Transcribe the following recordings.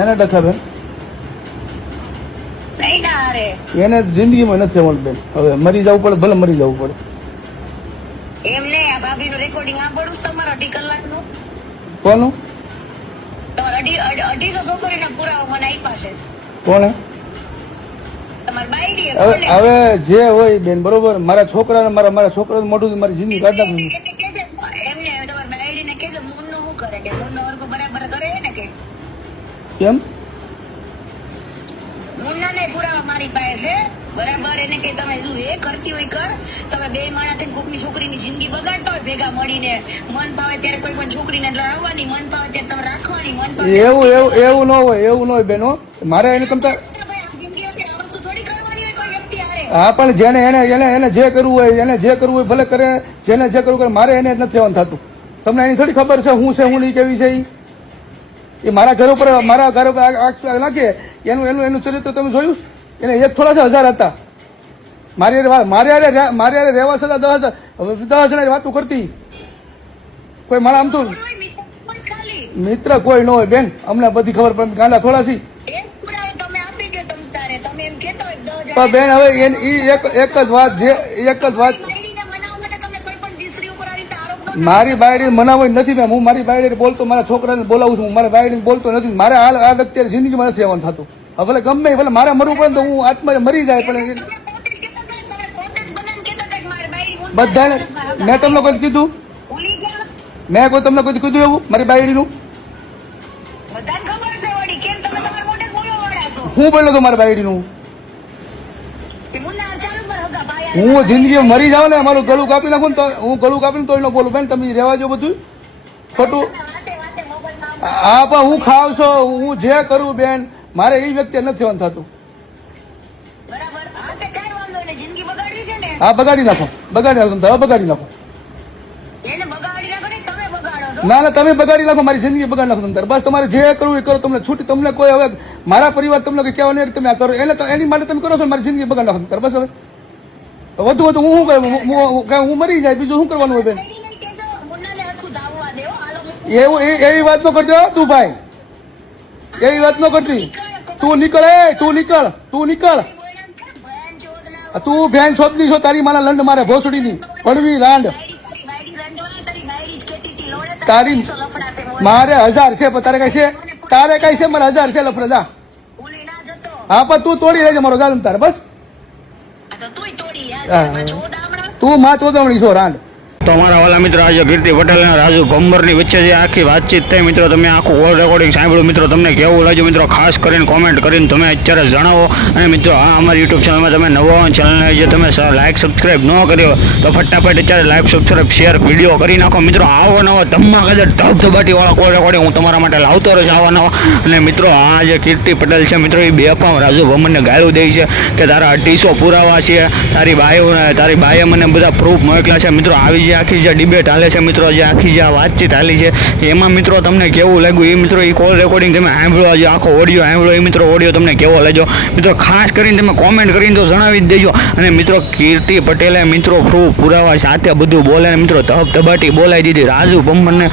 એને ડખા બેન નહીં ના હારે એને જિંદગીમાં નથી આવવાનું બેન. હવે મરી જવું પડે, ભલે મરી જવું પડે. એમ નહીં, આ ભાભીનું રેકોર્ડિંગ સાંભળું તમારા 2.5 કલાકનું. કોનું? તમારા 250 છોકરીના પુરાવા મને આપ્યા છે. કોણે? તમારી બાયડીએ હવે કોને? હવે જે હોય બેન બરોબર, મારા છોકરાને મારા છોકરાનું મોઢું મારી જિંદગી કાઢી નાખું. એમને તમારી બાયડીને કહેજો મુન્નો શું કરે કે મુન્નો વર્ગો બરાબર કરે ને કે કેમ? મુન્નાને પુરાવા મારી પાસે છે બરાબર. એને કે તમે જો એ કરતી હોય કર, તમે બે માણસ થઈને કોકની છોકરીની જિંદગી બગાડતા હોય ભેગા મળીને, મન પાવે ત્યારે કોઈ પણ છોકરીને લાવવાની, મન પાવે ત્યારે તમે રાખવાની, મન પાવે એવું ન હોય, એવું ન હોય બેનો. મારે એને તમતા હા, પણ જેને એને એને એને જે કરવું હોય ભલે કરે, જેને જે કરવું કરે. મારે એને નથી આવવાનું થતું. તમને એની થોડી ખબર છે હું છે હું નહીં કેવી છે. એ મારા ઘર ઉપર નાખીએ એનું ચરિત્ર તમે જોયું? એને એક થોડા 1000 હતા. મારી રહેવા છતાં 10 જણા વાતો કરતી. કોઈ મારા આમ તો મિત્ર કોઈ ન હોય બેન. અમને બધી ખબર પડે, ગાંડા થોડા છે. પણ બેન હવે એક જ વાત મારી બાયડી મનાવવાની નથી બેન. હું મારી બાયડી બોલતો મારા છોકરાને બોલાવું છું, મારા બાયડી બોલતો નથી. મારે આ વ્યક્તિ જિંદગીમાં નથી આવવાનું થતું. ભલે ગમે ભલે મારે મરવું પડે તો હું આત્મા મરી જાય. પણ બધાને મેં તમને કોઈ કીધું? મેં કોઈ તમને કોઈ કીધું એવું મારી બાયડીનું? હું બોલ્યો તો મારી બાયડીનું? હું જિંદગી મરી જાવ ને મારું ગળું કાપી નાખું તો હું ગળું કાપીને તો ન બોલું બેન. તમે રહેવા જો બધું ખોટું. હા, પણ હું ખાવ છો, હું જે કરું બેન, મારે એ વ્યક્તિ નથી થવાનું થતું. હા, બગાડી નાખો બગાડી નાખો. ના તમે બગાડી નાખો, મારી જિંદગી બગાડી નાખો તમે. બસ તમારે જે કરવું એ કરો, તમને છૂટી. તમને કોઈ હવે મારા પરિવાર તમને કહેવા નહીં તમે આ કરો, એની માટે તમે કરો છો. મારી જિંદગી બગાડી નાખો તમે. બસ હવે વધુ હું શું કરું? હું મરી જાય, બીજું શું કરવાનું હોય બેન? એવું એવી વાત ન કરજો તું ભાઈ, એવી વાત ન કરતી. તું નીકળ તું ભેન છોકરી છો. તારી મારા લંડ મારે ભોસડીની પડવી રાંડ તારી મારે 1000 છે. પણ તારે કઈ છે? મારે 1000 છે લફડા. હા, પણ તું તોડી લેજે મારો ગાલમ તારે. બસ તું માં ચોદમણી છો રાંડ. તો અમારા વાલા મિત્રો આજે કીર્તિ પટેલ અને રાજુ ભંબરની વચ્ચે જે આખી વાતચીત થઈ મિત્રો, તમે આખું કોલ રેકોર્ડિંગ સાંભળ્યું મિત્રો, તમને કેવું લાગ્યું મિત્રો ખાસ કરીને કોમેન્ટ કરીને તમે અત્યારે જણાવો. અને મિત્રો આ અમારી યુટ્યુબ ચેનલમાં તમે નવા ચેનલને જે તમે લાઇક સબસ્ક્રાઈબ ન કર્યો તો ફટાફટ અત્યારે લાઇક સબસ્ક્રાઈબ શેર વિડીયો કરી નાખો મિત્રો. આવો નવો ધમાકેદાર ધબધબાટીવાળા કોલ રેકોર્ડિંગ હું તમારા માટે લાવતો રહ્યો છું આવા નવા. અને મિત્રો આ જે કીર્તિ પટેલ છે મિત્રો, એ બેફામ રાજુ ભંબરને ગાળું દે છે કે તારા 250 પુરાવા છે, તારી બાઈએ મને બધા પ્રૂફ મોકલ્યા છે મિત્રો. આવી જે આખી જે ડિબેટ હાલે છે મિત્રો, જે આખી જે વાતચીત હાલી છે એમાં મિત્રો તમને કેવું લાગ્યું એ મિત્રો, એ કોલ રેકોર્ડિંગ તમે સાંભળો, જે આખો ઓડિયો સાંભળો એ મિત્રો, ઓડિયો તમને કેવો લાગ્યો મિત્રો ખાસ કરીને તમે કોમેન્ટ કરીને તો જણાવી જ દેજો. અને મિત્રો કીર્તિ પટેલે મિત્રો પ્રૂફ પુરાવા સાથે બધું બોલે ને મિત્રો ધબધબાટી બોલાવી દીધી રાજુ ભંબરને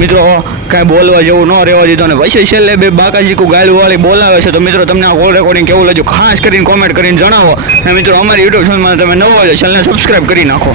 મિત્રો. કાંઈ બોલવા જેવું ન રહેવા દીધું. અને પછી છેલ્લે બે બાકાજીકુ ગાયલવાળી બોલાવે છે. તો મિત્રો તમને આ કોલ રેકોર્ડિંગ કેવું લાગ્યું ખાસ કરીને કોમેન્ટ કરીને જણાવો. અને મિત્રો અમારી યુટ્યુબ ચેનલમાં તમે નવો હોય ચેનલને સબસ્ક્રાઈબ કરી નાખો.